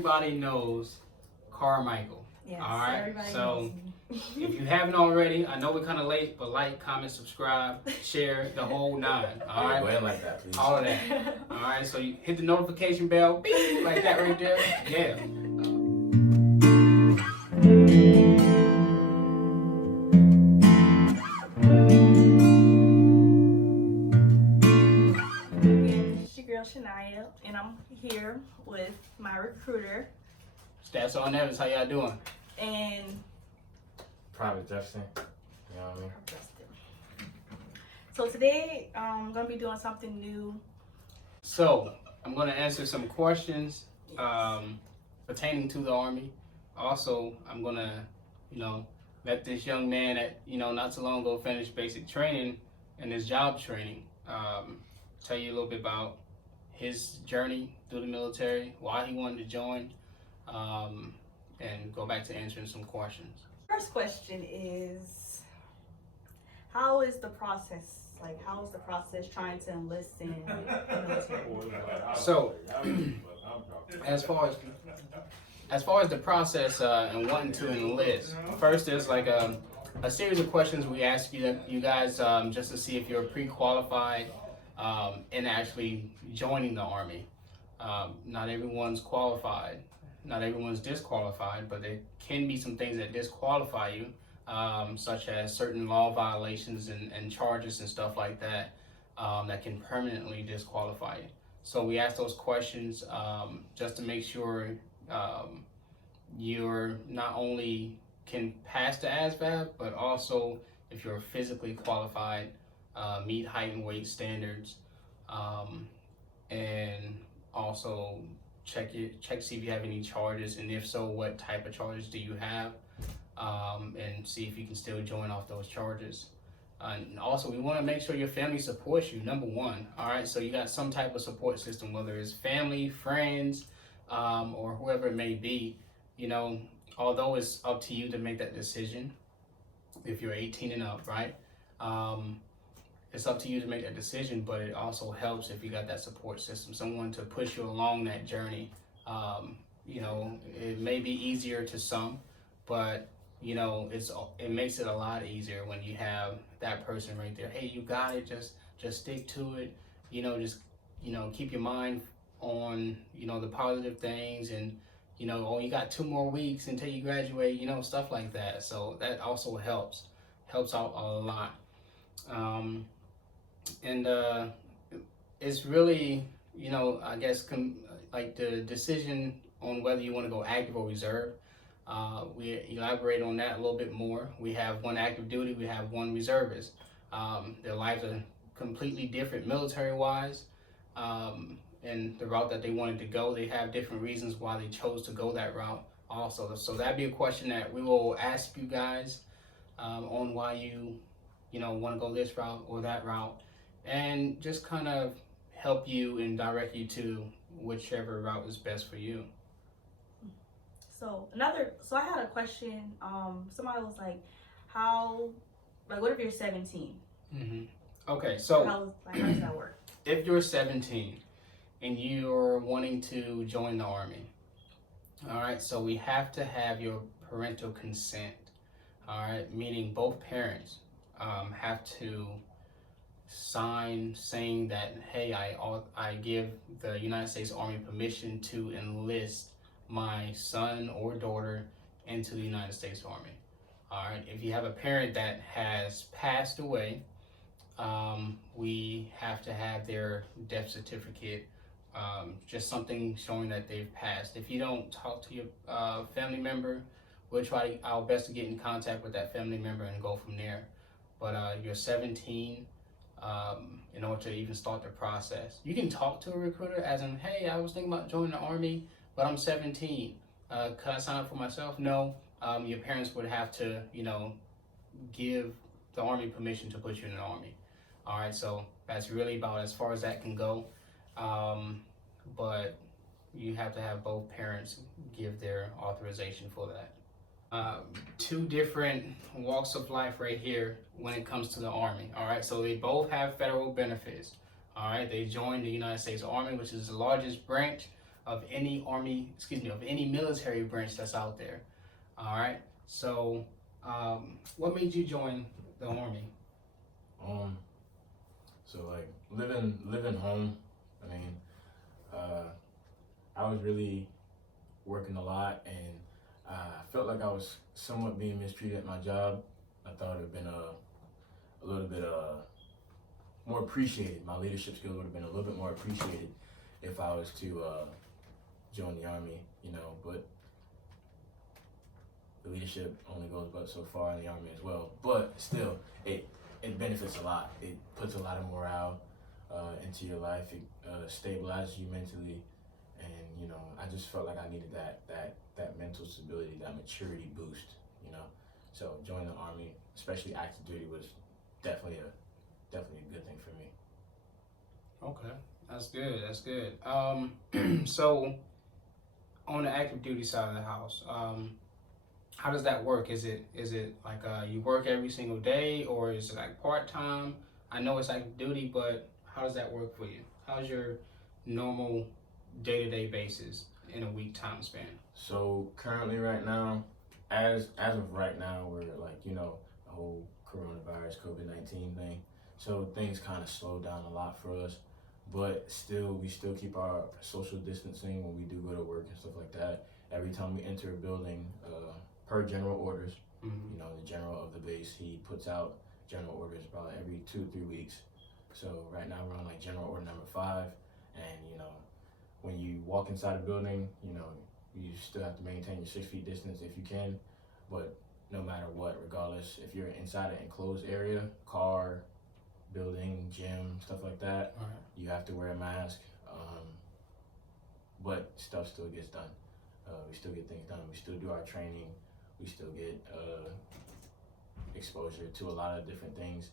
everybody knows Carmichael. Yes, all right. everybody So knows me. if you haven't already, I know we're kind of late, but like, comment, subscribe, share the whole nine. All right. Go ahead like that, please. All of that. All right. So you hit the notification bell, beep, like that right there. Yeah. It's your girl Shania, and I'm here with my recruiter Stats on Evans, how y'all doing? and Private Justin. You know what I mean? Justin. So today I'm gonna be doing something new. So I'm going to answer some questions pertaining to the Army. Also, I'm going to, let this young man that, not so long ago finished basic training and his job training, tell you a little bit about his journey through the military, why he wanted to join, and go back to answering some questions. First question is, how is the process? Like, how is the process trying to enlist in the military? So, as far as the process and wanting to enlist, first there's like a series of questions we ask you guys just to see if you're pre-qualified in actually joining the Army. Not everyone's qualified, not everyone's disqualified, but there can be some things that disqualify you, such as certain law violations and charges and stuff like that, that can permanently disqualify you. So we ask those questions just to make sure you're not only can pass the ASVAB, but also if you're physically qualified, meet height and weight standards, and also check see if you have any charges, and if so, what type of charges do you have, and see if you can still join off those charges. And also, we want to make sure your family supports you, number one. All right, so you got some type of support system, whether it's family, friends, or whoever it may be. Although it's up to you to make that decision, if you're 18 and up, right? It's up to you to make that decision, but it also helps if you got that support system, someone to push you along that journey. It may be easier to some, but it makes it a lot easier when you have that person right there. Hey, you got it. Just stick to it. Keep your mind on the positive things, and you got 2 more weeks until you graduate. Stuff like that. So that also helps out a lot. And it's really I guess like the decision on whether you want to go active or reserve. We elaborate on that a little bit more. We have one active duty, we have one reservist. Their lives are completely different military-wise, and the route that they wanted to go, they have different reasons why they chose to go that route also. So that'd be a question that we will ask you guys on why you want to go this route or that route, and just kind of help you and direct you to whichever route is best for you. So I had a question. Somebody was like, what if you're 17? Mm-hmm. Okay, so how does that work? If you're 17 and you're wanting to join the Army, all right, so we have to have your parental consent, all right, meaning both parents have to sign saying that, hey, I give the United States Army permission to enlist my son or daughter into the United States Army. All right, if you have a parent that has passed away, we have to have their death certificate, just something showing that they've passed. If you don't talk to your family member, we'll try our best to get in contact with that family member and go from there. But you're 17 in order to even start the process. You can talk to a recruiter as in, hey, I was thinking about joining the Army, but I'm 17. Could I sign up for myself? No. Your parents would have to, give the Army permission to put you in the Army. All right, so that's really about as far as that can go. But you have to have both parents give their authorization for that. 2 different walks of life right here when it comes to the Army. All right, so they both have federal benefits. All right, they joined the United States Army, which is the largest branch of any of any military branch that's out there. All right. So, what made you join the Army? Um, so like living home. I mean, I was really working a lot, and I felt like I was somewhat being mistreated at my job. I thought it would have been a little bit more appreciated. My leadership skills would have been a little bit more appreciated if I was to join the Army, you know. But the leadership only goes but so far in the Army as well. But still, it benefits a lot. It puts a lot of morale into your life. It stabilizes you mentally, and you know, I just felt like I needed that mental stability, that maturity boost, you know. So joining the Army, especially active duty, was definitely a good thing for me. Okay, that's good. That's good. So on the active duty side of the house, how does that work? Is it like you work every single day, or is it like part time? I know it's active duty, but how does that work for you? How's your normal day to day basis in a week time span? So currently, right now, as of right now, we're like, you know, the whole coronavirus COVID-19 thing. So things kind of slowed down a lot for us, but we still keep our social distancing when we do go to work and stuff like that. Every time we enter a building, per general orders, Mm-hmm. you know, the general of the base, he puts out general orders about every 2-3 weeks. So right now we're on like general order number 5, and you know, when you walk inside a building, you know, you still have to maintain your 6 feet distance if you can, but no matter what, regardless, if you're inside an enclosed area, car, building, gym, stuff like that, All right. you have to wear a mask. But stuff still gets done. We still get things done. We still do our training. We still get exposure to a lot of different things.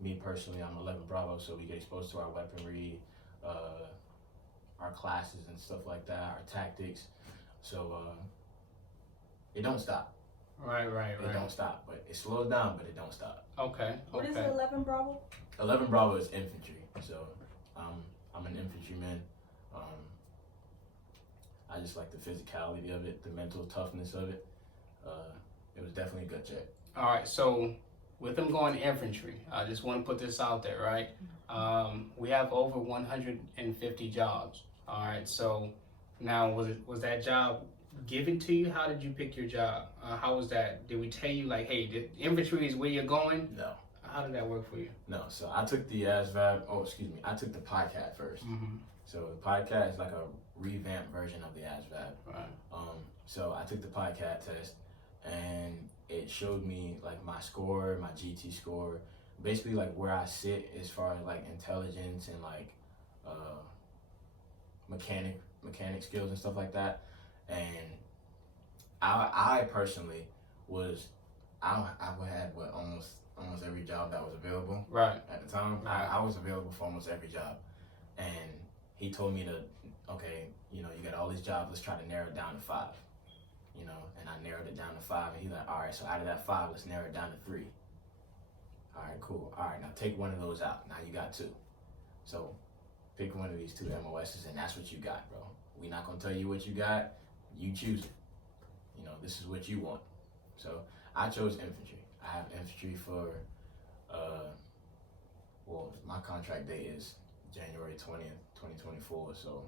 Me personally, I'm 11 Bravo, so we get exposed to our weaponry, our classes and stuff like that, our tactics. So it don't stop. Right. It don't stop, but it slows down, but it don't stop. Okay. What is 11 Bravo? 11 Bravo is infantry, so I'm an infantryman. I just like the physicality of it, the mental toughness of it. It was definitely a good check. All right. So with them going infantry, I just want to put this out there, right? We have over 150 jobs. All right. So now, was that job given to you? How did you pick your job? How was that? Did we tell you like, hey, the infantry is where you're going? No. How did that work for you? No, so I took the I took the podcast first. Mm-hmm. So the podcast is like a revamped version of the ASVAB. Right. So I took the podcast test, and it showed me like my score, my GT score, basically like where I sit as far as like intelligence and like mechanic skills and stuff like that. And I personally was I had almost every job that was available. Right. At the time, Right. I was available for almost every job, and he told me to, okay, you know, you got all these jobs, let's try to narrow it down to 5, you know, and I narrowed it down to 5, and he's like, all right, so out of that 5, let's narrow it down to 3. All right, cool. All right, now take one of those out. Now you got 2. So pick one of these 2 MOSs, and that's what you got, bro. We're not gonna tell you what you got. You choose it. You know, this is what you want. So I chose infantry. I have infantry for, my contract date is January 20th, 2024. So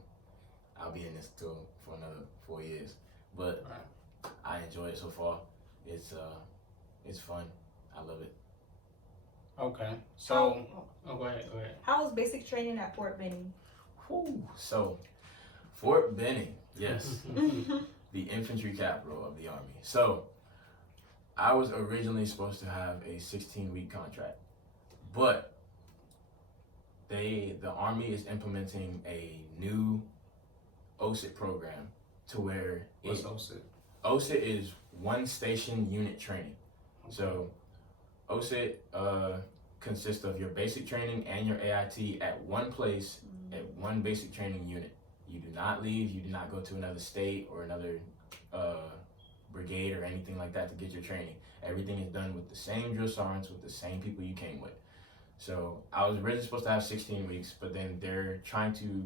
I'll be in this for another 4 years. But Right. I enjoy it so far. It's fun. I love it. Okay. So, go ahead. How was basic training at Fort Benning? Whew. So Fort Benning, yes. The infantry capital of the Army. So I was originally supposed to have a 16-week contract, but the Army is implementing a new OSIT program to where What's OSIT? OSIT is one station unit training. So OSIT consists of your basic training and your AIT at one place at one basic training unit. You do not leave. You do not go to another state or another brigade or anything like that to get your training. Everything is done with the same drill sergeants, with the same people you came with. So I was originally supposed to have 16 weeks, but then they're trying to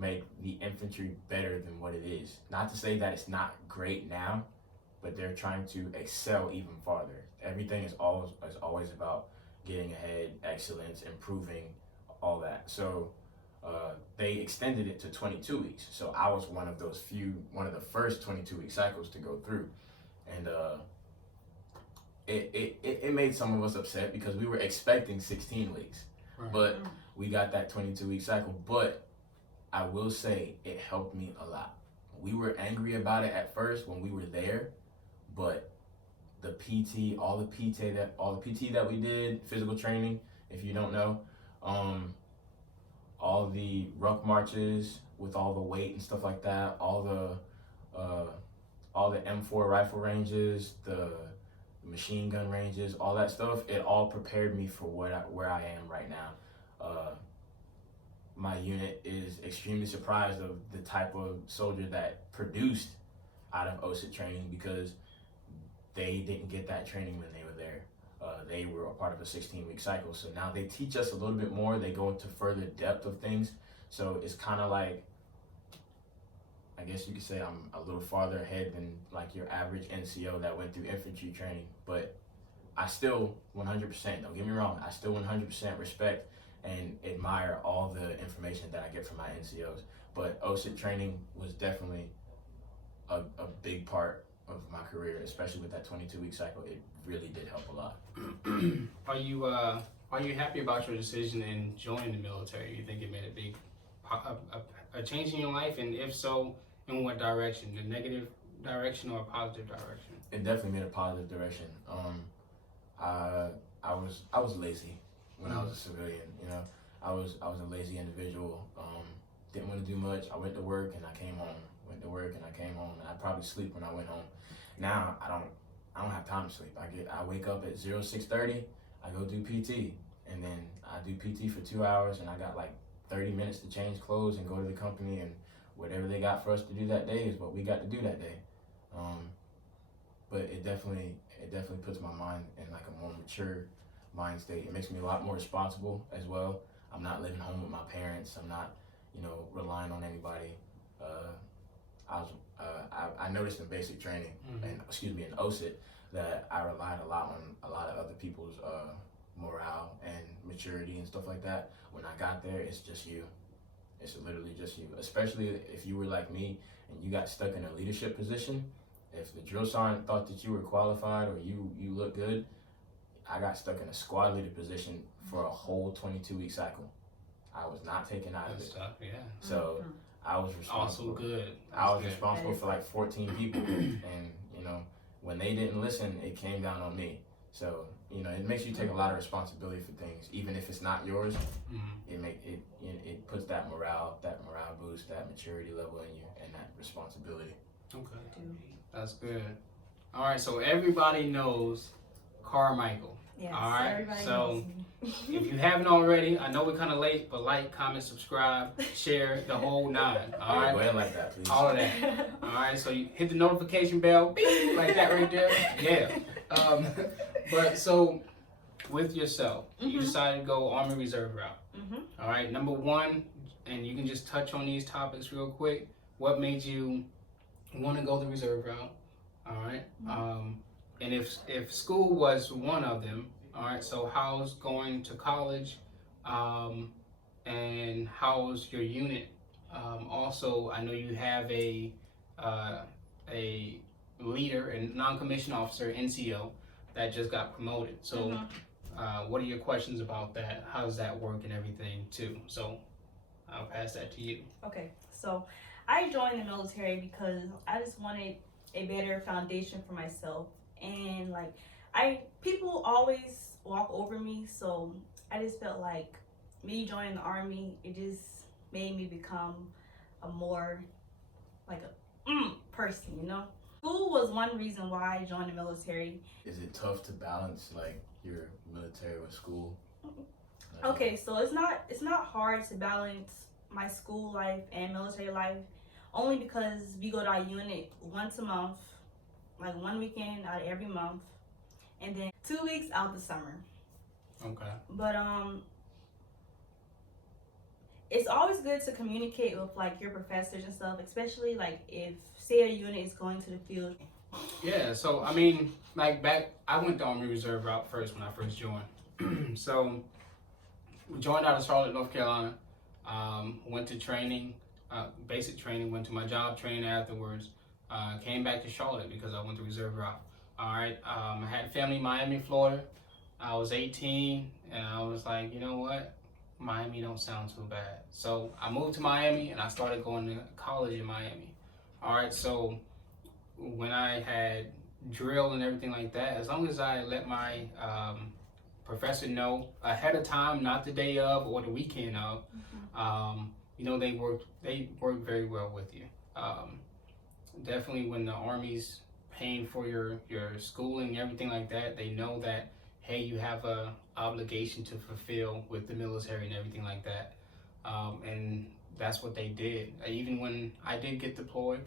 make the infantry better than what it is. Not to say that it's not great now, but they're trying to excel even farther. Everything is always about getting ahead, excellence, improving, all that. So they extended it to 22 weeks. So I was one of the first 22-week cycles to go through, and it made some of us upset because we were expecting 16 weeks, Right. but we got that 22-week cycle. But I will say it helped me a lot. We were angry about it at first when we were there, but the PT, all the PT that we did, physical training, if you don't know, all the ruck marches with all the weight and stuff like that, all the M4 rifle ranges, the machine gun ranges, all that stuff, it all prepared me for where I am right now. My unit is extremely surprised of the type of soldier that produced out of OSIT training, because they didn't get that training when they were there. They were a part of a 16-week cycle, so now they teach us a little bit more. They go into further depth of things, so it's kind of like, I guess you could say I'm a little farther ahead than like your average NCO that went through infantry training. But I still 100%, don't get me wrong, I still 100% respect and admire all the information that I get from my NCOs. But OSIT training was definitely a big part of my career, especially with that 22-week cycle. It really did help a lot. Are you happy about your decision in joining the military? You think it made a big a change in your life, and if so, in what direction? The negative direction or a positive direction? It definitely made a positive direction. I was lazy when I was a civilian. You know, I was a lazy individual. Didn't want to do much. I went to work and I came home. Went to work and I came home, and I'd probably sleep when I went home. Now I don't have time to sleep. I wake up at 6:30. I go do PT, and then I do PT for 2 hours, and I got like 30 minutes to change clothes and go to the company, and whatever they got for us to do that day is what we got to do that day. But it definitely puts my mind in like a more mature mind state. It makes me a lot more responsible as well. I'm not living home with my parents. I'm not, relying on anybody. I noticed in basic training, and in OSIT, that I relied a lot on a lot of other people's morale and maturity and stuff like that. When I got there, it's just you. It's literally just you. Especially if you were like me and you got stuck in a leadership position. If the drill sergeant thought that you were qualified or you look good, I got stuck in a squad leader position for a whole 22-week cycle. I was not taken out of it. Stuff, yeah. So I was responsible. Also good. I was responsible for like 14 people, and when they didn't listen, it came down on me. So it makes you take a lot of responsibility for things, even if it's not yours. It puts that morale boost, that maturity level in you, and that responsibility. Okay, that's good. All right, so everybody knows Carmichael. Yes, all right, everybody so knows me. if you haven't already, I know we're kind of late, but like, comment, subscribe, share, the whole 9. All right, Go ahead like that, please. all of that. All right, so you hit the notification bell, beep, like that right there. Yeah. But so with yourself, you decided to go Army Reserve route. All right, number one, and you can just touch on these topics real quick. What made you want to go the reserve route? All right. And if school was one of them, all right, so how's going to college, and how's your unit? Also, I know you have a leader and non-commissioned officer, NCO, that just got promoted. So what are your questions about that? How does that work and everything too? So I'll pass that to you. Okay, so I joined the military because I just wanted a better foundation for myself, and people always walk over me, so I just felt like me joining the Army, it just made me become a more person, School was one reason why I joined the military. Is it tough to balance your military with school? Okay, so it's not hard to balance my school life and military life, only because we go to our unit once a month, like one weekend out of every month, and then 2 weeks out the summer. Okay. But it's always good to communicate with like your professors and stuff, especially like if say a unit is going to the field. Yeah, so I mean, like I went the Army Reserve route first when I first joined. So we joined out of Charlotte, North Carolina. Went to training, basic training. Went to my job training afterwards. Came back to Charlotte because I went the reserve route. All right. I had family in Miami, Florida. I was 18, and I was like, you know what? Miami don't sound too bad. So I moved to Miami, and I started going to college in Miami. All right. So when I had drill and everything like that, as long as I let my professor know ahead of time, not the day of or the weekend of, you know, they work very well with you. Definitely when the Army's paying for your schooling and everything like that, they know that, hey, you have a obligation to fulfill with the military and everything like that. And that's what they did. Even when I did get deployed,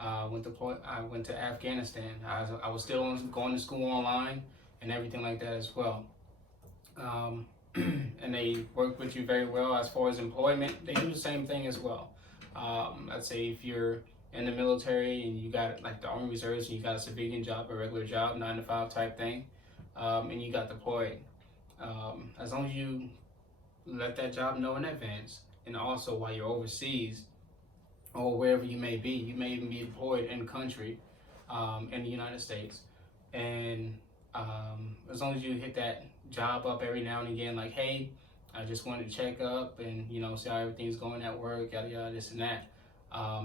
I went to Afghanistan. I was still going to school online and everything like that as well. And they work with you very well as far as employment. They do the same thing as well. I'd say if you're in the military and you got like the Army Reserves and you got a civilian job, a regular job, 9 to 5 type thing, and you got deployed, as long as you let that job know in advance, and also while you're overseas or wherever you may be, you may even be deployed in country, in the United States, and as long as you hit that job up every now and again, like, hey, I just wanted to check up and, you know, see how everything's going at work, yada yada, this and that.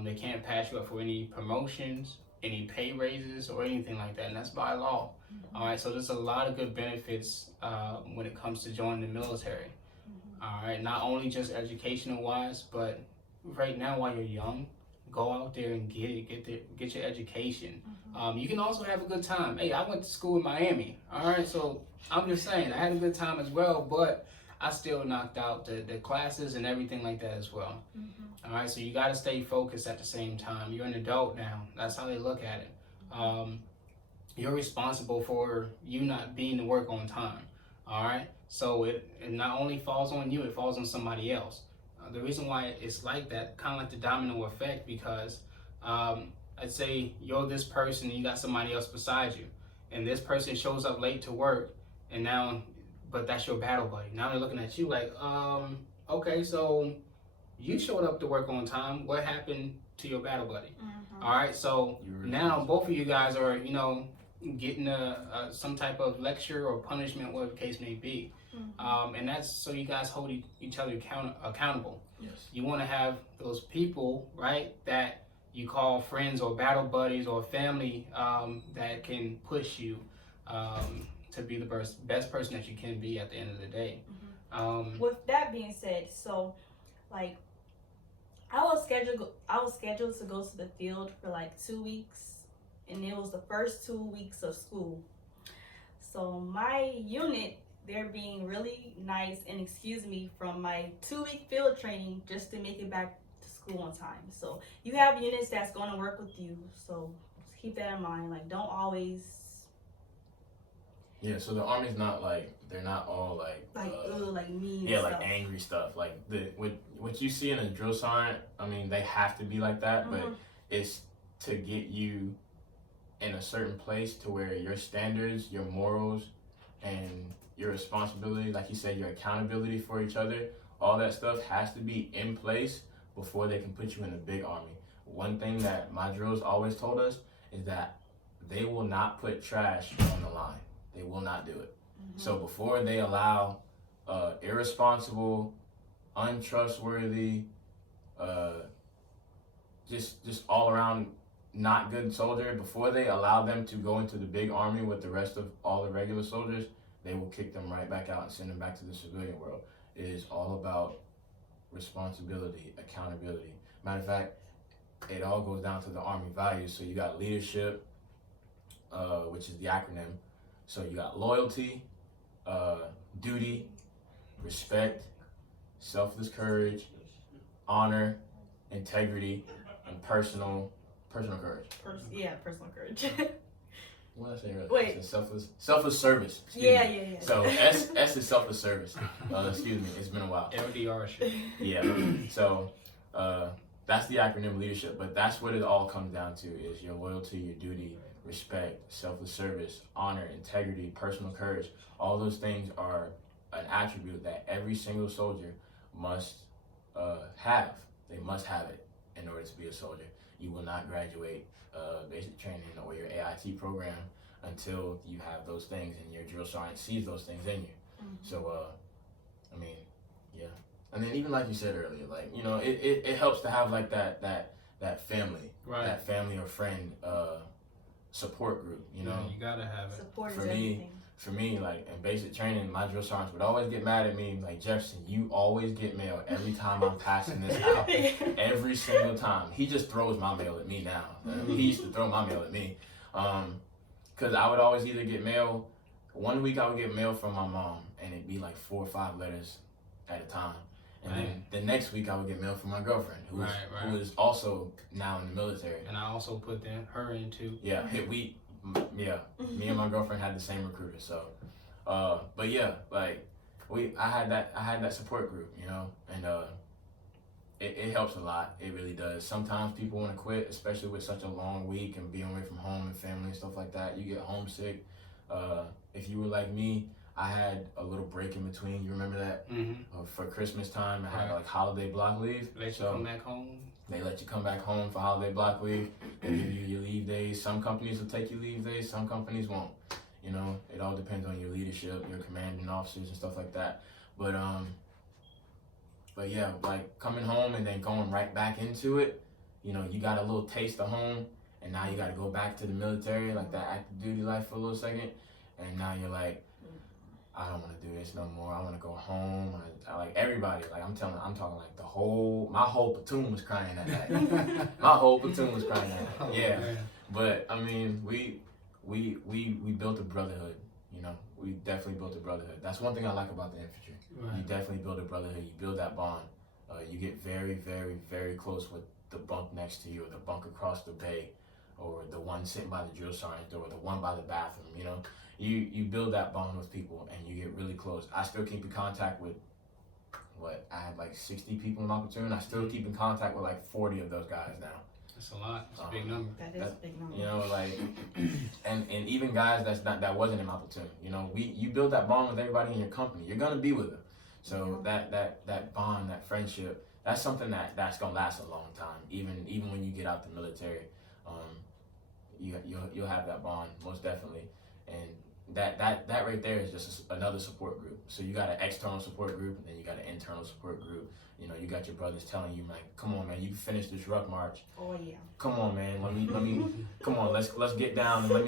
They can't pass you up for any promotions, any pay raises, or anything like that, and that's by law. All right, so there's a lot of good benefits when it comes to joining the military. All right, not only just educational wise, but right now while you're young, go out there and get your education. You can also have a good time. Hey, I went to school in Miami. All right, so I'm just saying I had a good time as well, but I still knocked out the classes and everything like that as well. All right, so you got to stay focused at the same time. You're an adult now. That's how they look at it. You're responsible for you not being to work on time. All right, so it not only falls on you, it falls on somebody else. The reason why it's like that, kind of like the domino effect, because I'd say you're this person and you got somebody else beside you, and this person shows up late to work, and now, but that's your battle buddy. Now they're looking at you like, okay, so you showed up to work on time. What happened to your battle buddy? All right, so now both of you guys are, you know, getting some type of lecture or punishment, whatever the case may be. And that's so you guys hold each other accountable. Yes. You want to have those people, right, that you call friends or battle buddies or family, that can push you to be the best person that you can be at the end of the day. With that being said, so like I was scheduled to go to the field for like 2 weeks, and it was the first 2 weeks of school. So my unit, they're being really nice and excuse me from my 2-week field training just to make it back to school on time. So you have units that's going to work with you, so keep that in mind. Like, don't always. Yeah, so the Army's not like, they're not all like like mean. Yeah, stuff. like angry stuff. Like what you see in a drill sergeant, I mean, they have to be like that, but it's to get you in a certain place to where your standards, your morals, and your responsibility, like you said, your accountability for each other, all that stuff has to be in place before they can put you in a big army. One thing that my drills always told us is that they will not put trash on the line. They will not do it. So before they allow irresponsible, untrustworthy, just all around not good soldier, before they allow them to go into the big army with the rest of all the regular soldiers, they will kick them right back out and send them back to the civilian world. It is all about responsibility, accountability. Matter of fact, it all goes down to the Army values. So you got leadership, which is the acronym. So you got loyalty, duty, respect, selfless courage, honor, integrity, and personal courage. Personal courage. What did I say earlier? Wait. I said selfless service. Excuse Yeah, me. yeah, yeah. So S is selfless service. Excuse me, it's been a while. LDR shit. Yeah. So that's the acronym leadership, but that's what it all comes down to: is your loyalty, your duty, respect, selfless service, honor, integrity, personal courage. All those things are an attribute that every single soldier must have. They must have it in order to be a soldier. You will not graduate basic training or your AIT program until you have those things and your drill sergeant sees those things in you. Mhm. So, I mean, yeah. And then even like you said earlier, like, you know, it helps to have like that family, Right. that family or friend support group, you know. Yeah, you gotta have it. Support For is me, everything. For me, like in basic training, my drill sergeants would always get mad at me, like, Jefferson, you always get mail every time I'm passing this out. Every single time. He just throws my mail at me now. He used to throw my mail at me. Because I would always either get mail, one week I would get mail from my mom, and it'd be like 4 or 5 letters at a time. And then the next week I would get mail from my girlfriend, who is also now in the military. And I also put her in too. Yeah, me and my girlfriend had the same recruiter. So, but yeah, like I had that support group, you know, and it helps a lot. It really does. Sometimes people want to quit, especially with such a long week and being away from home and family and stuff like that. You get homesick. If you were like me, I had a little break in between. You remember that? Mm-hmm. For Christmas time, I had like holiday block leave. Let you come back home. They let you come back home for holiday block leave. They give you your leave days. Some companies will take you leave days. Some companies won't. You know, it all depends on your leadership, your commanding officers and stuff like that. But yeah, like coming home and then going right back into it. You know, you got a little taste of home, and now you got to go back to the military, like that active duty life for a little second, and now you're like, I don't want to do this no more. I want to go home. I like everybody. Like I'm talking like my whole platoon was crying at that. My whole platoon was crying at that. Yeah. Man. But I mean, we built a brotherhood. You know, we definitely built a brotherhood. That's one thing I like about the infantry. Right. You definitely build a brotherhood. You build that bond. You get very, very, very close with the bunk next to you, or the bunk across the bay, or the one sitting by the drill sergeant, or the one by the bathroom. You know. You build that bond with people and you get really close. I still keep in contact with, I had like 60 people in my platoon. I still keep in contact with like 40 of those guys now. That's a lot. That's a big number. That is a big number. You know, like, and even guys that wasn't in my platoon. You know, you build that bond with everybody in your company. You're gonna be with them. So that bond, that friendship, that's something that's gonna last a long time. Even when you get out the military, you'll have that bond most definitely. And that right there is just another support group. So you got an external support group, and then you got an internal support group. You know, you got your brothers telling you like, "Come on, man, you can finish this ruck march. Oh yeah. Come on, man. Let me. Come on, let's get down. And let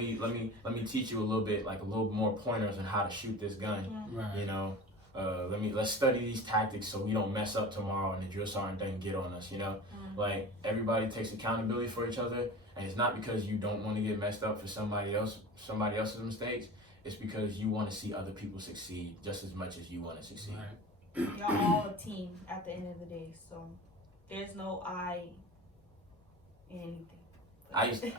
me teach you a little bit, like a little more pointers on how to shoot this gun. Right. You know, let's study these tactics so we don't mess up tomorrow and the drill sergeant doesn't get on us. You know, like everybody takes accountability for each other, and it's not because you don't want to get messed up for somebody else's mistakes. It's because you want to see other people succeed just as much as you want to succeed. Right. Y'all all a team at the end of the day, so there's no I in anything.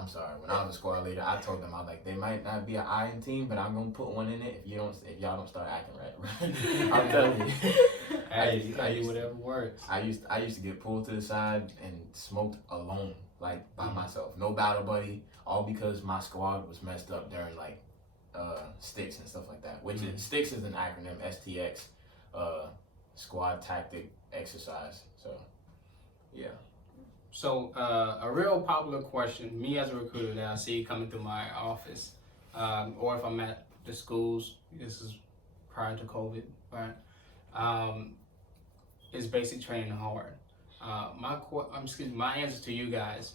I'm sorry. When I was a squad leader, I told them, I was like, they might not be an I in team, but I'm gonna put one in it if y'all don't start acting right. I'm telling you. I use whatever works. I used to get pulled to the side and smoked alone, like by myself, no battle buddy, all because my squad was messed up during like sticks and stuff like that. Which is sticks is an acronym, STX, squad tactic exercise. So yeah. So a real popular question, me as a recruiter that I see coming through my office, or if I'm at the schools, this is prior to COVID, right? Is basic training hard? My answer to you guys,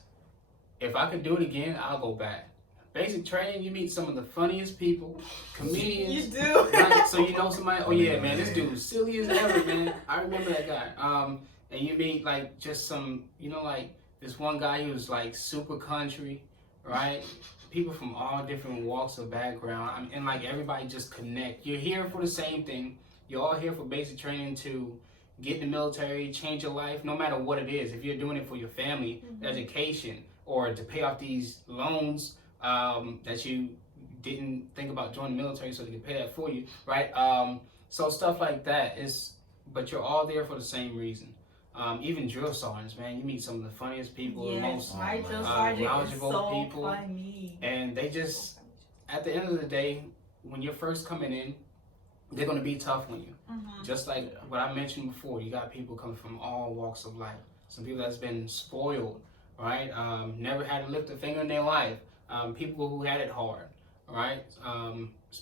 if I could do it again, I'll go back. Basic training, you meet some of the funniest people, comedians. You do. Right? So you know somebody, oh yeah, man, this dude's silly as ever, man. I remember that guy. And you meet like just some, you know, like this one guy who was like super country, right? People from all different walks of background. And like everybody just connect. You're here for the same thing. You're all here for basic training to get in the military, change your life, no matter what it is. If you're doing it for your family, education, or to pay off these loans, that you didn't think about joining the military, so they could pay that for you, right? So stuff like that is, but you're all there for the same reason. Even drill sergeants, man, you meet some of the funniest people, the most my drill sergeant is knowledgeable so people, funny. and they just, at the end of the day, when you're first coming in, they're gonna be tough on you. Just like what I mentioned before, you got people coming from all walks of life. Some people that's been spoiled, right? Never had to lift a finger in their life. People who had it hard, right?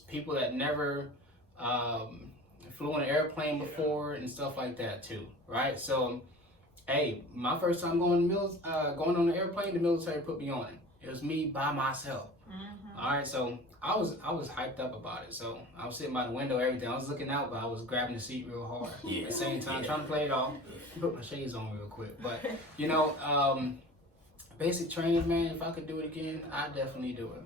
People that never flew on an airplane before and stuff like that too, right? So, hey, my first time going on the airplane, the military put me on it. It was me by myself. All right, so I was hyped up about it. So I was sitting by the window, everything. I was looking out, but I was grabbing the seat real hard. At the same time, trying to play it off. Put my shades on real quick. But you know, basic training, man. If I could do it again, I'd definitely do it.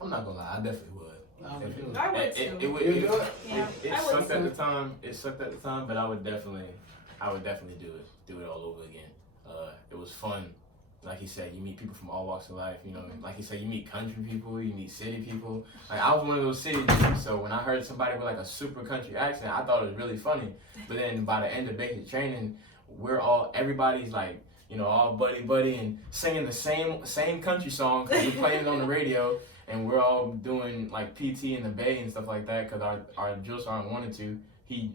I'm not gonna lie, I definitely would. I would do it. I would too. It sucked at the time. It sucked at the time, but I would definitely do it all over again. It was fun. Like he said, you meet people from all walks of life. You know, like he said, you meet country people, you meet city people. Like I was one of those city people, so when I heard somebody with like a super country accent, I thought it was really funny. But then by the end of basic training, everybody's like, you know, all buddy and singing the same country song because we're playing it on the radio, and we're all doing like PT in the bay and stuff like that because our drill sergeant wanted to. He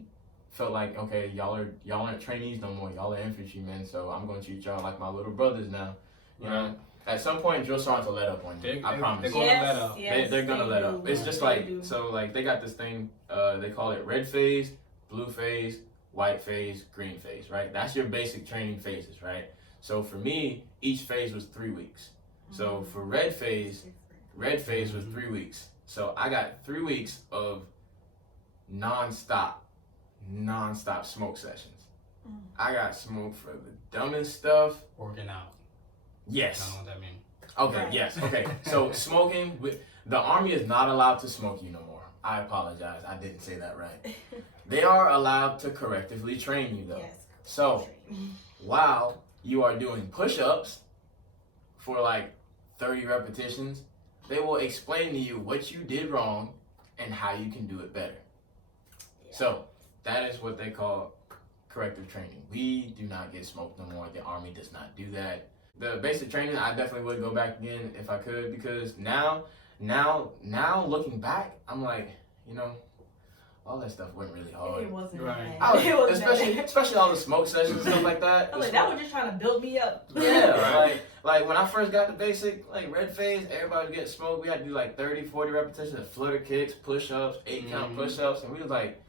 felt like, okay, y'all aren't trainees no more. Y'all are infantrymen, so I'm going to treat y'all like my little brothers now. You know, at some point, drill sergeants will let up on you. I promise. They're going to let up. They're going to let up. It's just like, so like they got this thing, they call it red phase, blue phase, white phase, green phase, right? That's your basic training phases, right? So for me, each phase was 3 weeks. So for red phase was 3 weeks. So I got 3 weeks of non-stop smoke sessions. I got smoked for the dumbest stuff. Working out. Yes. I don't know what that means. Okay, Right. yes. Okay. So smoking, the Army is not allowed to smoke you no more. I apologize. I didn't say that right. They are allowed to correctively train you though. Yes. So while you are doing push-ups for like 30 repetitions, they will explain to you what you did wrong and how you can do it better. So that is what they call corrective training. We do not get smoked no more. The Army does not do that. The basic training, I definitely would go back again if I could, because now looking back, I'm like, you know, all that stuff wasn't really hard. It wasn't Right. bad. Especially all the smoke sessions and stuff like that. I was like, that was just trying to build me up. Yeah, like when I first got the basic, like red phase, everybody would get smoked. We had to do like 30, 40 repetitions of flutter kicks, push-ups, 8-count push-ups, and we was like,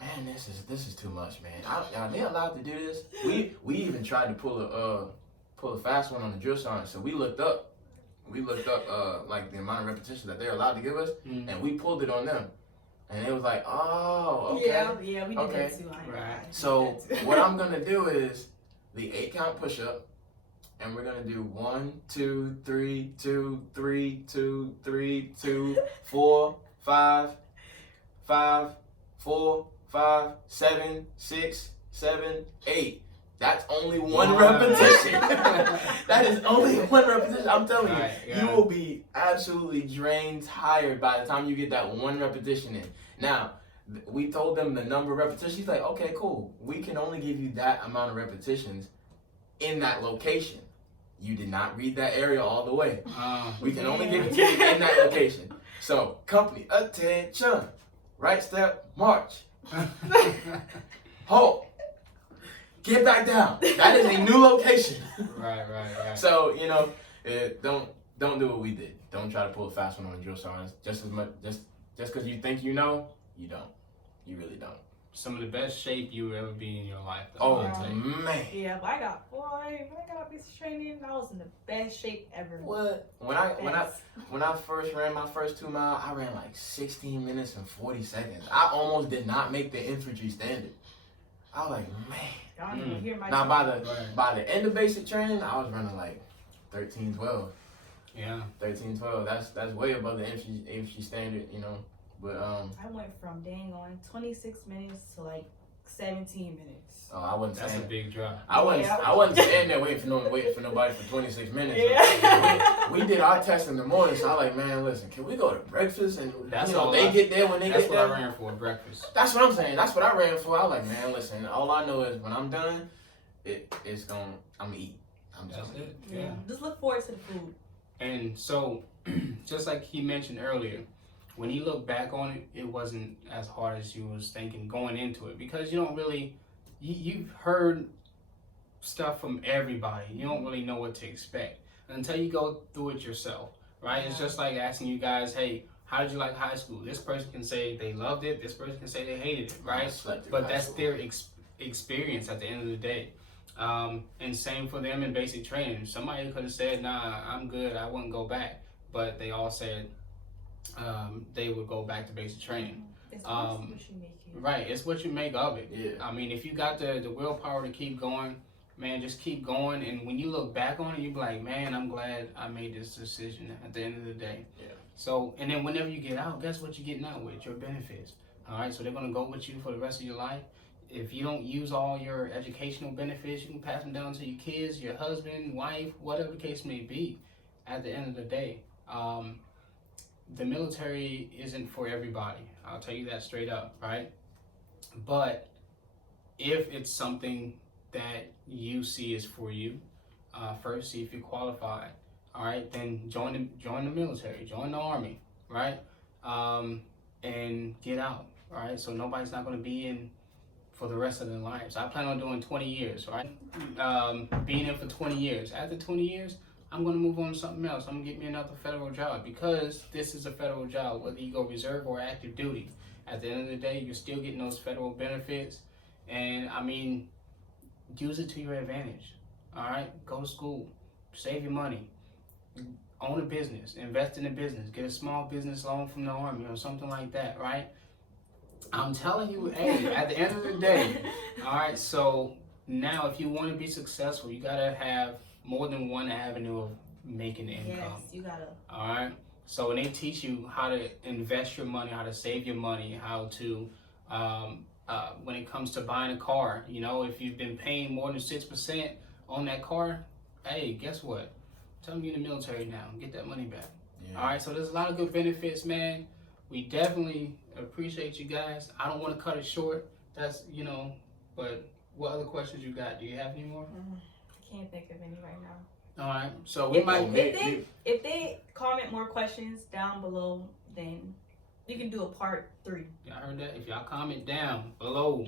man, this is too much, man. Are they allowed to do this? We even tried to pull a fast one on the drill sergeant. So we looked up like the amount of repetitions that they're allowed to give us, and we pulled it on them. And it was like, oh, okay. Yeah, we did that too. Right. So what I'm gonna do is the 8-count push-up, and we're gonna do 1, 2, 3, 2, 3, 2, 3, 2, 4, 5, 5, 4, 5, 7, 6, 7, 8. That's only one repetition. That is only one repetition. I'm telling you, you will be absolutely drained, tired by the time you get that one repetition in. Now, we told them the number of repetitions. He's like, okay, cool. We can only give you that amount of repetitions in that location. You did not read that area all the way. We can only give it to you in that location. So, company, attention. Right step, march. Halt. Get back down. That is a new location. Right. So, you know, don't do what we did. Don't try to pull a fast one on the drill sergeants. Just because you think you know, you don't. You really don't. Some of the best shape you will ever be in your life. Though, Oh, man. Yeah, but when I got basic training, I was in the best shape ever. What? When I first ran my first 2 mile, I ran like 16 minutes and 40 seconds. I almost did not make the infantry standard. I was like, man. Y'all don't even hear my Now by the end of basic training, I was running like 13-12. Yeah. 13-12. That's way above the infantry standard, you know. But I went from 26 minutes to like 17 minutes. Oh, I wasn't That's a saying. big drop. I wasn't standing there waiting for nobody for 26 minutes. Yeah. We did our test in the morning, so I like, man, listen, can we go to breakfast and That's you know all they I- get there when they That's get what there. I ran for, breakfast. That's what I'm saying. That's what I ran for. I was like, man, listen, all I know is when I'm done, I'm gonna eat. I'm just That's gonna it. eat. Yeah. Just look forward to the food. And so, just like he mentioned earlier, when you look back on it, it wasn't as hard as you was thinking going into it, because you don't really, you've heard stuff from everybody. You don't really know what to expect until you go through it yourself, right? It's just like asking you guys, hey, how did you like high school? This person can say they loved it. This person can say they hated it, right? But that's their experience at the end of the day. And same for them in basic training. Somebody could have said, nah, I'm good, I wouldn't go back. But they all said they would go back to basic training. It's what you make it. Right, it's what you make of it. Yeah. I mean, if you got the willpower to keep going, man, just keep going. And when you look back on it, you be like, man, I'm glad I made this decision at the end of the day. Yeah. So, and then whenever you get out, guess what you're getting out with? Your benefits. All right, so they're going to go with you for the rest of your life. If you don't use all your educational benefits, you can pass them down to your kids, your husband, wife, whatever the case may be. At the end of the day, the military isn't for everybody. I'll tell you that straight up, right? But if it's something that you see is for you, first see if you're qualified. All right, then join the military, join the army, right? And get out. All right, so nobody's not going to be in for the rest of their lives. I plan on doing 20 years, right? Being in for 20 years. After 20 years, I'm going to move on to something else. I'm going to get me another federal job, because this is a federal job, whether you go reserve or active duty. At the end of the day, you're still getting those federal benefits. And I mean, use it to your advantage. All right, go to school, save your money, own a business, invest in a business, get a small business loan from the army or something like that, right? I'm telling you, hey, at the end of the day, all right, so now if you want to be successful, you got to have more than one avenue of making income. Yes, you gotta. All right, so when they teach you how to invest your money, how to save your money, how to, when it comes to buying a car, you know, if you've been paying more than 6% on that car, hey, guess what? Tell them you're in the military now, get that money back. Yeah. All right, so there's a lot of good benefits, man. We definitely appreciate you guys. I don't want to cut it short. That's, you know, but what other questions you got? Do you have any more? I can't think of any right now. All right, so we might. If they comment more questions down below, then you can do a part 3. Y'all heard that? If y'all comment down below,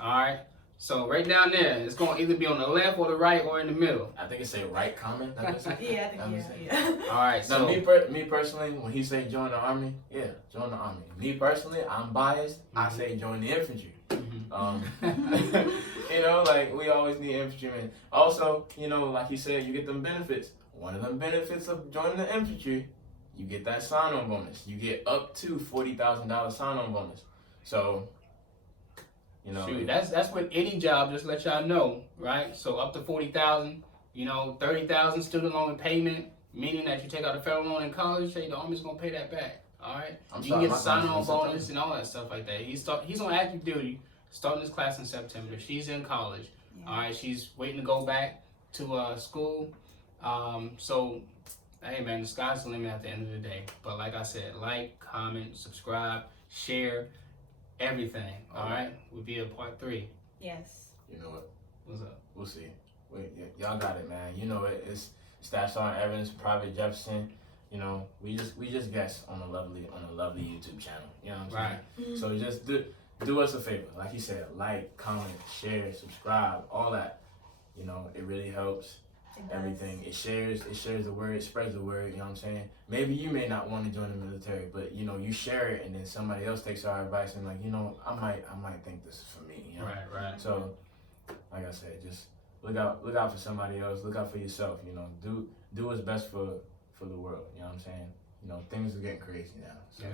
all right. So right down there, it's gonna either be on the left or the right or in the middle. I think it say right comment. Yeah, I think yeah. All right. So So me personally, when he say join the army, yeah, join the army. Me personally, I'm biased. I say join the infantry. You know, like we always need infantrymen. Also, you know, like he said, you get them benefits. One of them benefits of joining the infantry, you get that sign-on bonus. You get up to $40,000 sign-on bonus. So, you know, shoot, that's with any job. Just let y'all know, right? So up to 40,000. You know, 30,000 student loan payment, meaning that you take out a federal loan in college. Say the army's gonna pay that back. All right. You can get a sign-on bonus and all that stuff like that. He's on active duty, starting his class in September. She's in college. Yeah. All right. She's waiting to go back to school. So, hey man, the sky's the limit at the end of the day. But like I said, like, comment, subscribe, share, everything. All right. We'll be at part 3. Yes. You know what? What's up? We'll see. Y'all got it, man. You know it's Staff Sergeant Evans, Private Jefferson. You know, we just guests on a lovely YouTube channel. You know what I'm saying? Right. So just do us a favor. Like he said, like, comment, share, subscribe, all that. You know, it really helps. Everything. It shares the word, it spreads the word, you know what I'm saying? Maybe you may not want to join the military, but you know, you share it and then somebody else takes our advice and like, you know, I might think this is for me, you know? Right. So like I said, just look out for somebody else, look out for yourself, you know, do what's best for the world, you know what I'm saying? You know, things are getting crazy now. So,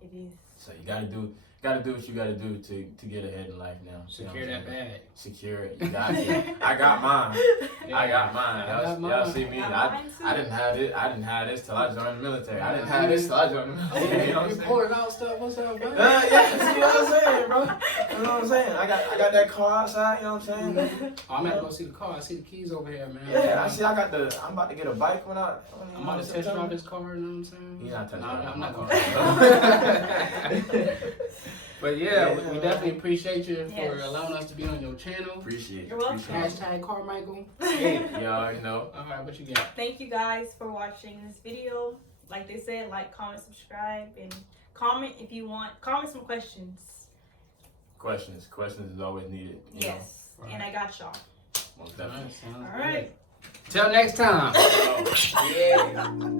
It is. so you gotta do what you gotta do to get ahead in life now. Secure that bag. Secure it. You got it. I got mine. I got mine. Y'all see me. I didn't have it. I didn't have this till I joined the military. I didn't have this till I joined the military. You know what I'm saying? Pouring out stuff. What's up, man? Yeah, see what I'm saying, bro? You know what I'm saying? I got that car outside, you know what I'm saying? Oh, I'm about to go see the car. I see the keys over here, man. Yeah, I'm about to get a bike when I'm about to test drive his car, you know what I'm saying? You're not touching I'm not going going to. But yeah, we definitely appreciate you for allowing us to be on your channel. Appreciate it. You're welcome. Hashtag Carmichael. You already know. All right, what you got? Thank you guys for watching this video. Like they said, like, comment, subscribe, and comment if you want. Comment some questions. Questions is always needed. Yes, and I got y'all. Most definitely. All All right. Till next time. Yeah.